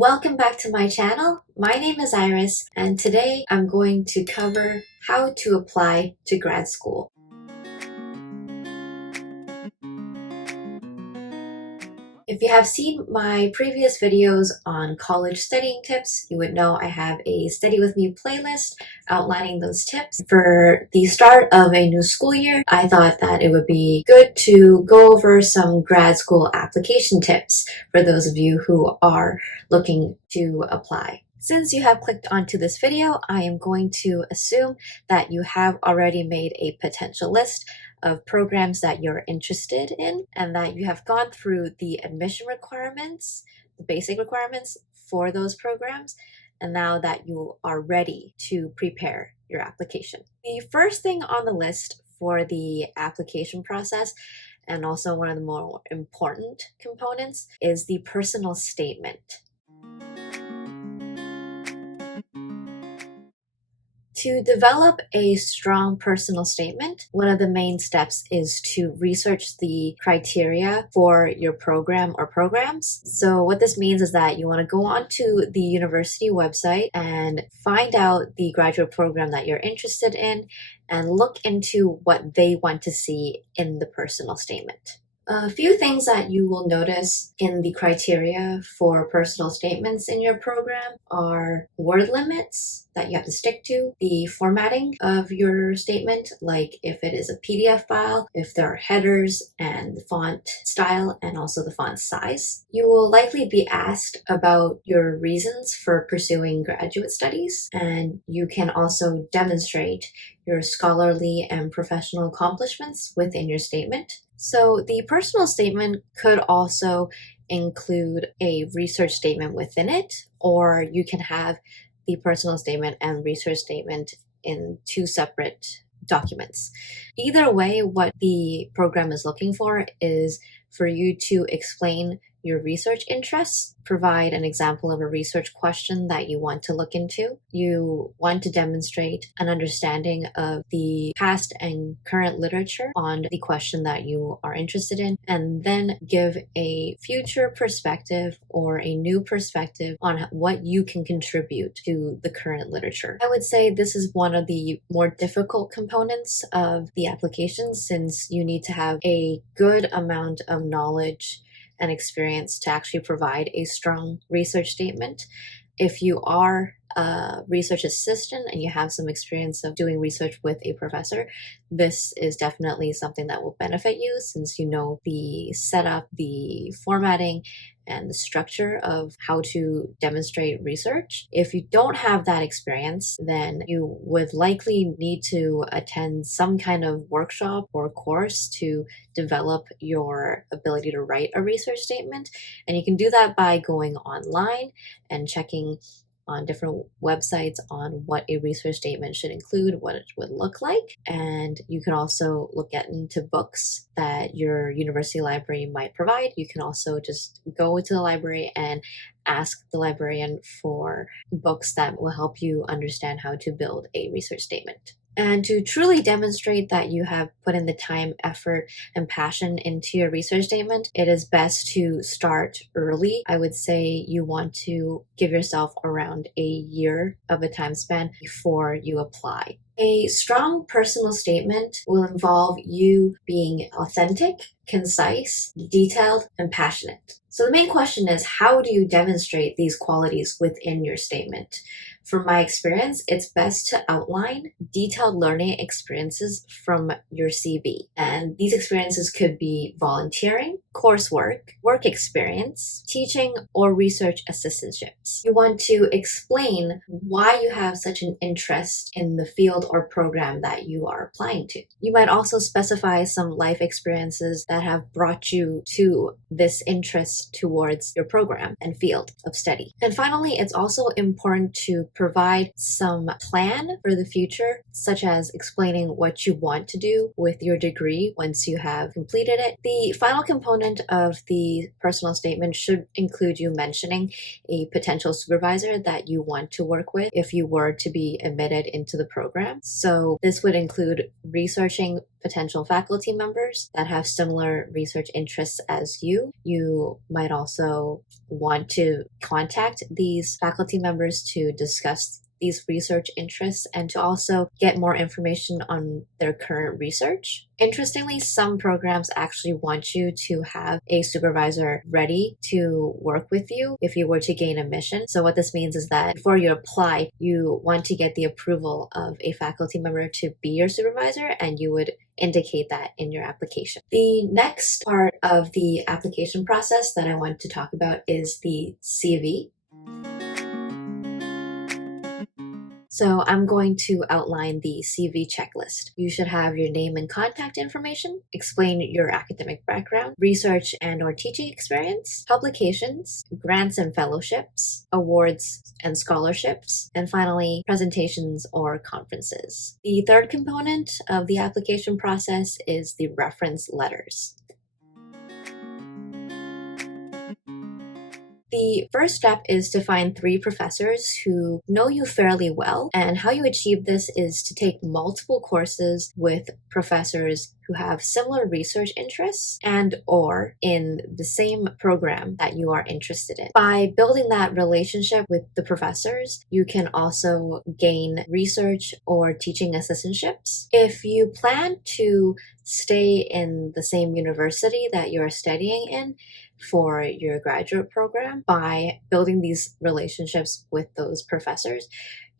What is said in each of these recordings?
Welcome back to my channel. My name is Iris, and today I'm going to cover how to apply to grad school. If you have seen my previous videos on college studying tips, you would know I have a Study With Me playlist outlining those tips. For the start of a new school year, I thought that it would be good to go over some grad school application tips for those of you who are looking to apply. Since you have clicked onto this video, I am going to assume that you have already made a potential list of programs that you're interested in and that you have gone through the admission requirements, the basic requirements for those programs, and now that you are ready to prepare your application. The first thing on the list for the application process, and also one of the more important components, is the personal statement. To develop a strong personal statement, one of the main steps is to research the criteria for your program or programs. So what this means is that you want to go onto the university website and find out the graduate program that you're interested in and look into what they want to see in the personal statement. A few things that you will notice in the criteria for personal statements in your program are word limits that you have to stick to, the formatting of your statement, like if it is a PDF file, if there are headers, and the font style, and also the font size. You will likely be asked about your reasons for pursuing graduate studies, and you can also demonstrate your scholarly and professional accomplishments within your statement. So the personal statement could also include a research statement within it, or you can have the personal statement and research statement in two separate documents. Either way, what the program is looking for is for you to explain your research interests, provide an example of a research question that you want to look into. You want to demonstrate an understanding of the past and current literature on the question that you are interested in, and then give a future perspective or a new perspective on what you can contribute to the current literature. I would say this is one of the more difficult components of the application, since you need to have a good amount of knowledge and experience to actually provide a strong research statement. If you are a research assistant and you have some experience of doing research with a professor, this is definitely something that will benefit you, since you know the setup, the formatting, and the structure of how to demonstrate research. If you don't have that experience, then you would likely need to attend some kind of workshop or course to develop your ability to write a research statement. And you can do that by going online and checking on different websites on what a research statement should include, what it would look like. And you can also look into books that your university library might provide. You can also just go to the library and ask the librarian for books that will help you understand how to build a research statement. And to truly demonstrate that you have put in the time, effort, and passion into your research statement, it is best to start early. I would say you want to give yourself around a year of a time span before you apply. A strong personal statement will involve you being authentic, concise, detailed, and passionate. So the main question is, how do you demonstrate these qualities within your statement? From my experience, it's best to outline detailed learning experiences from your CV. And these experiences could be volunteering, coursework, work experience, teaching, or research assistantships. You want to explain why you have such an interest in the field or program that you are applying to. You might also specify some life experiences that have brought you to this interest towards your program and field of study. And finally, it's also important to provide some plan for the future, such as explaining what you want to do with your degree once you have completed it. The final component component of the personal statement should include you mentioning a potential supervisor that you want to work with if you were to be admitted into the program. So this would include researching potential faculty members that have similar research interests as you. You might also want to contact these faculty members to discuss these research interests and to also get more information on their current research. Interestingly, some programs actually want you to have a supervisor ready to work with you if you were to gain admission. So what this means is that before you apply, you want to get the approval of a faculty member to be your supervisor, and you would indicate that in your application. The next part of the application process that I want to talk about is the CV. So I'm going to outline the CV checklist. You should have your name and contact information, explain your academic background, research and or teaching experience, publications, grants and fellowships, awards and scholarships, and finally, presentations or conferences. The third component of the application process is the reference letters. The first step is to find 3 professors who know you fairly well, and how you achieve this is to take multiple courses with professors who have similar research interests and or in the same program that you are interested in. By building that relationship with the professors, you can also gain research or teaching assistantships. If you plan to stay in the same university that you're studying in for your graduate program, by building these relationships with those professors,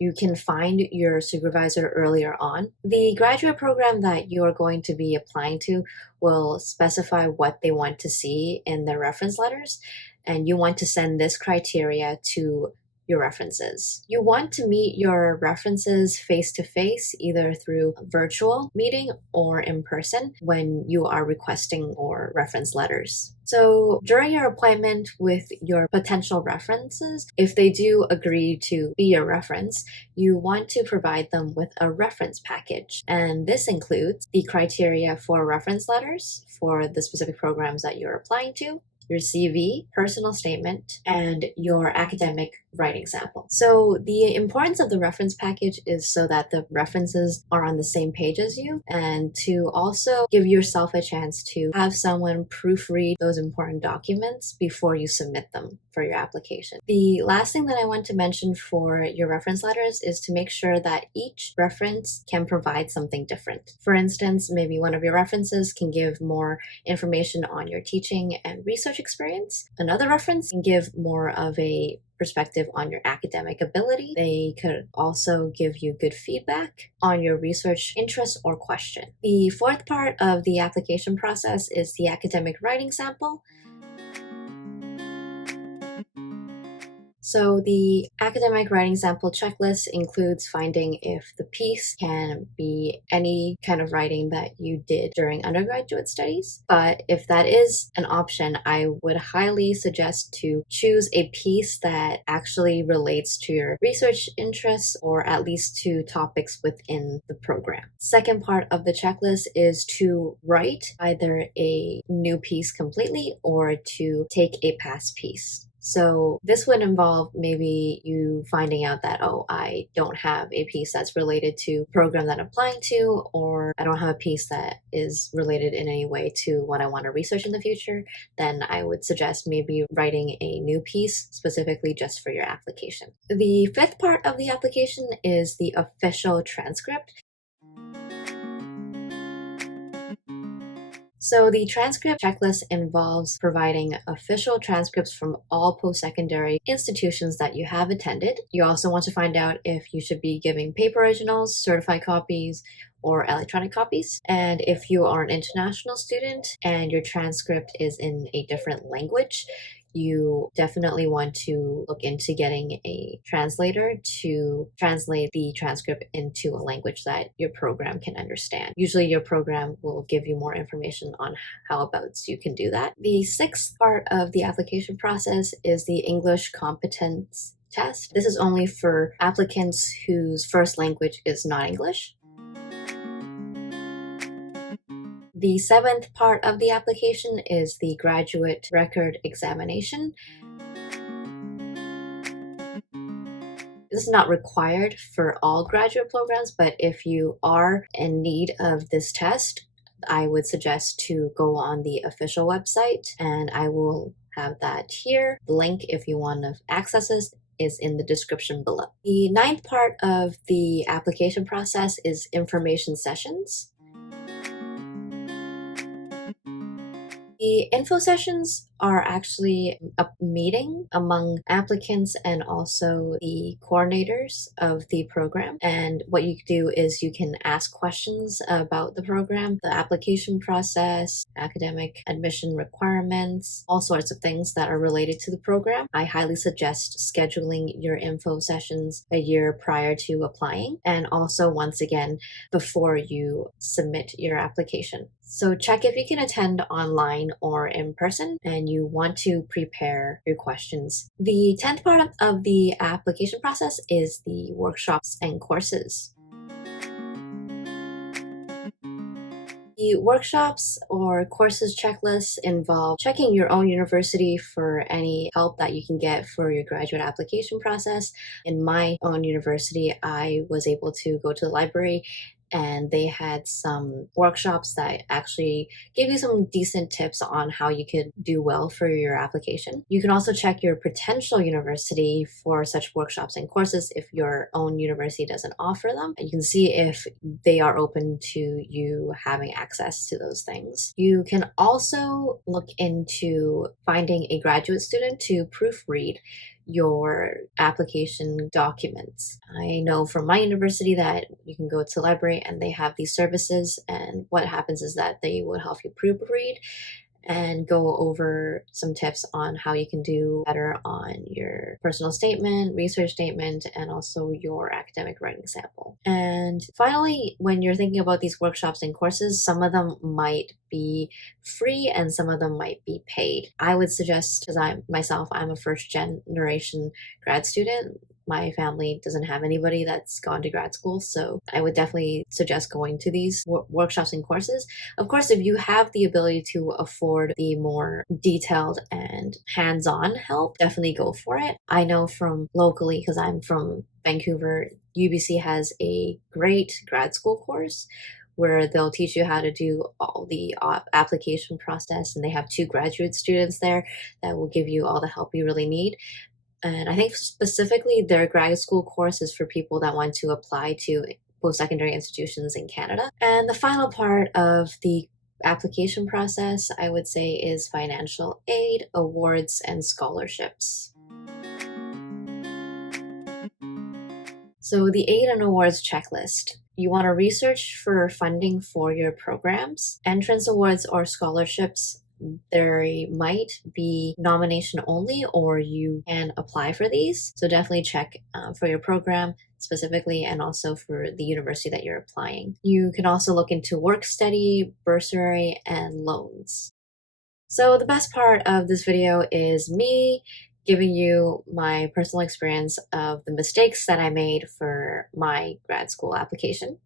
you can find your supervisor earlier on. The graduate program that you are going to be applying to will specify what they want to see in their reference letters, and you want to send this criteria to your references. You want to meet your references face-to-face, either through a virtual meeting or in person when you are requesting or reference letters. So during your appointment with your potential references, if they do agree to be your reference, you want to provide them with a reference package. And this includes the criteria for reference letters for the specific programs that you're applying to, your CV, personal statement, and your academic writing sample. So the importance of the reference package is so that the references are on the same page as you, and to also give yourself a chance to have someone proofread those important documents before you submit them for your application. The last thing that I want to mention for your reference letters is to make sure that each reference can provide something different. For instance, maybe one of your references can give more information on your teaching and research experience. Another reference can give more of a perspective on your academic ability. They could also give you good feedback on your research interest or question. The fourth part of the application process is the academic writing sample. So the academic writing sample checklist includes finding if the piece can be any kind of writing that you did during undergraduate studies. But if that is an option, I would highly suggest to choose a piece that actually relates to your research interests or at least to topics within the program. Second part of the checklist is to write either a new piece completely or to take a past piece. So this would involve maybe you finding out that, oh, I don't have a piece that's related to the program that I'm applying to, or I don't have a piece that is related in any way to what I want to research in the future. Then I would suggest maybe writing a new piece specifically just for your application. The fifth part of the application is the official transcript. So the transcript checklist involves providing official transcripts from all post-secondary institutions that you have attended. You also want to find out if you should be giving paper originals, certified copies, or electronic copies. And if you are an international student and your transcript is in a different language, you definitely want to look into getting a translator to translate the transcript into a language that your program can understand. Usually your program will give you more information on how about you can do that. The sixth part of the application process is the English competence test. This is only for applicants whose first language is not English. The seventh part of the application is the graduate record examination. This is not required for all graduate programs, but if you are in need of this test, I would suggest to go on the official website, and I will have that here. The link, if you want to access this, is in the description below. The ninth part of the application process is information sessions. The info sessions are actually a meeting among applicants and also the coordinators of the program. And what you do is you can ask questions about the program, the application process, academic admission requirements, all sorts of things that are related to the program. I highly suggest scheduling your info sessions a year prior to applying, and also once again before you submit your application. So check if you can attend online or in person, and you want to prepare your questions. The 10th part of the application process is the workshops and courses. The workshops or courses checklist involve checking your own university for any help that you can get for your graduate application process. In my own university, I was able to go to the library, and they had some workshops that actually give you some decent tips on how you could do well for your application. You can also check your potential university for such workshops and courses if your own university doesn't offer them. You can see if they are open to you having access to those things. You can also look into finding a graduate student to proofread your application documents. I know from my university that you can go to the library and they have these services, and what happens is that they will help you proofread and go over some tips on how you can do better on your personal statement, research statement, and also your academic writing sample. And finally, when you're thinking about these workshops and courses, some of them might be free and some of them might be paid. I would suggest, because I'm a first generation grad student, my family doesn't have anybody that's gone to grad school, so I would definitely suggest going to these workshops and courses. Of course, if you have the ability to afford the more detailed and hands-on help, definitely go for it. I know from locally, because I'm from Vancouver, UBC has a great grad school course where they'll teach you how to do all the application process, and they have 2 graduate students there that will give you all the help you really need. And I think specifically their grad school course is for people that want to apply to post-secondary institutions in Canada. And the final part of the application process, I would say, is financial aid, awards, and scholarships. So the aid and awards checklist. You want to research for funding for your programs, entrance awards or scholarships. There might be nomination only, or you can apply for these. So definitely check for your program specifically, and also for the university that you're applying. You can also look into work study, bursary, and loans. So the best part of this video is me giving you my personal experience of the mistakes that I made for my grad school application.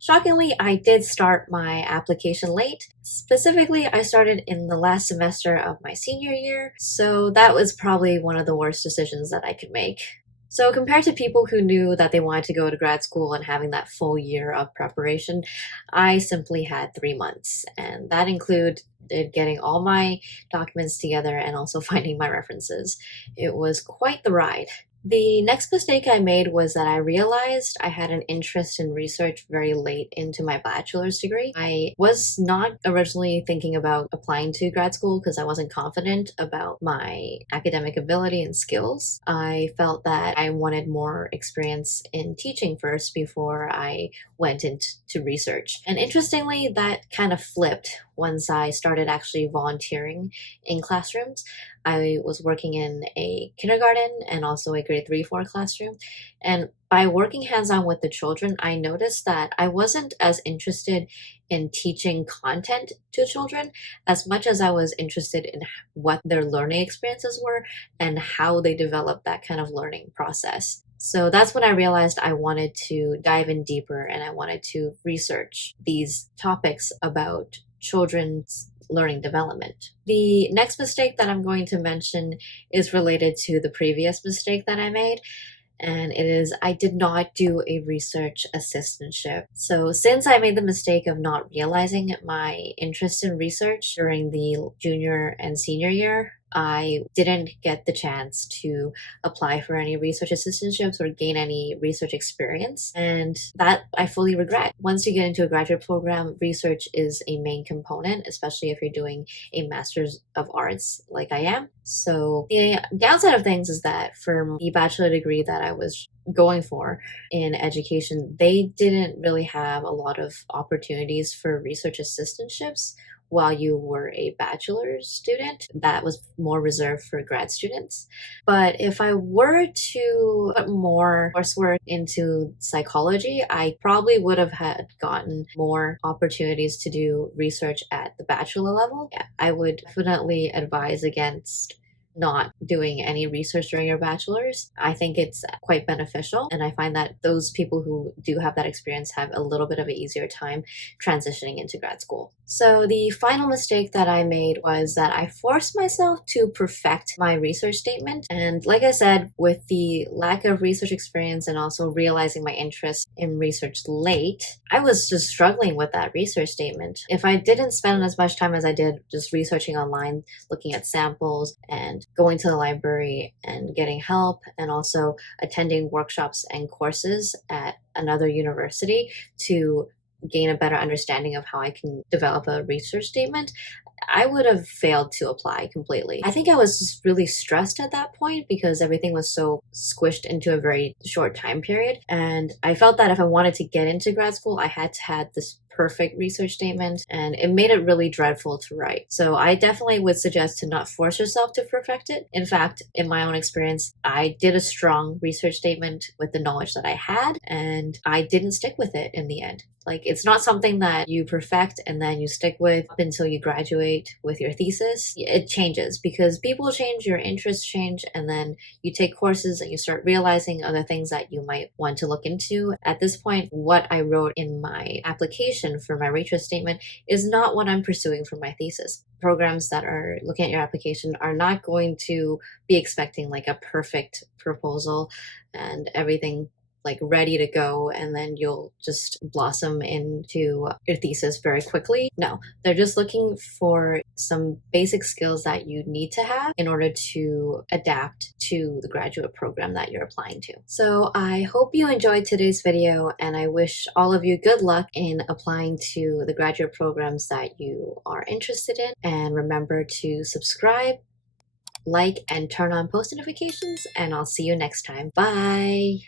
Shockingly, I did start my application late. Specifically, I started in the last semester of my senior year, so that was probably one of the worst decisions that I could make. So compared to people who knew that they wanted to go to grad school and having that full year of preparation, I simply had 3 months, and that included getting all my documents together and also finding my references. It was quite the ride. The next mistake I made was that I realized I had an interest in research very late into my bachelor's degree. I was not originally thinking about applying to grad school because I wasn't confident about my academic ability and skills. I felt that I wanted more experience in teaching first before I went into research. And interestingly, that kind of flipped once I started actually volunteering in classrooms. I was working in a kindergarten and also a grade 3-4 classroom. And by working hands-on with the children, I noticed that I wasn't as interested in teaching content to children as much as I was interested in what their learning experiences were and how they developed that kind of learning process. So that's when I realized I wanted to dive in deeper and I wanted to research these topics about children's learning development. The next mistake that I'm going to mention is related to the previous mistake that I made, and it is I did not do a research assistantship. So since I made the mistake of not realizing my interest in research during the junior and senior year, I didn't get the chance to apply for any research assistantships or gain any research experience, and that I fully regret. Once you get into a graduate program, research is a main component, especially if you're doing a master's of arts like I am. So the downside of things is that for the bachelor degree that I was going for in education, they didn't really have a lot of opportunities for research assistantships while you were a bachelor's student. That was more reserved for grad students. But if I were to put more coursework into psychology, I probably would have had gotten more opportunities to do research at the bachelor level. Yeah, I would definitely advise against not doing any research during your bachelor's. I think it's quite beneficial, and I find that those people who do have that experience have a little bit of an easier time transitioning into grad school. So the final mistake that I made was that I forced myself to perfect my research statement. And like I said, with the lack of research experience and also realizing my interest in research late, I was just struggling with that research statement. If I didn't spend as much time as I did just researching online, looking at samples and going to the library and getting help, and also attending workshops and courses at another university to gain a better understanding of how I can develop a research statement, I would have failed to apply completely. I think I was just really stressed at that point because everything was so squished into a very short time period. And I felt that if I wanted to get into grad school, I had to have this perfect research statement, and it made it really dreadful to write. So I definitely would suggest to not force yourself to perfect it. In fact, in my own experience, I did a strong research statement with the knowledge that I had, and I didn't stick with it in the end. Like, it's not something that you perfect and then you stick with up until you graduate with your thesis. It changes because people change, your interests change, and then you take courses and you start realizing other things that you might want to look into. At this point, what I wrote in my application for my research statement is not what I'm pursuing for my thesis. Programs that are looking at your application are not going to be expecting like a perfect proposal and everything like ready to go, and then you'll just blossom into your thesis very quickly. No, they're just looking for some basic skills that you need to have in order to adapt to the graduate program that you're applying to. So I hope you enjoyed today's video, and I wish all of you good luck in applying to the graduate programs that you are interested in. And remember to subscribe, like, and turn on post notifications, and I'll see you next time. Bye!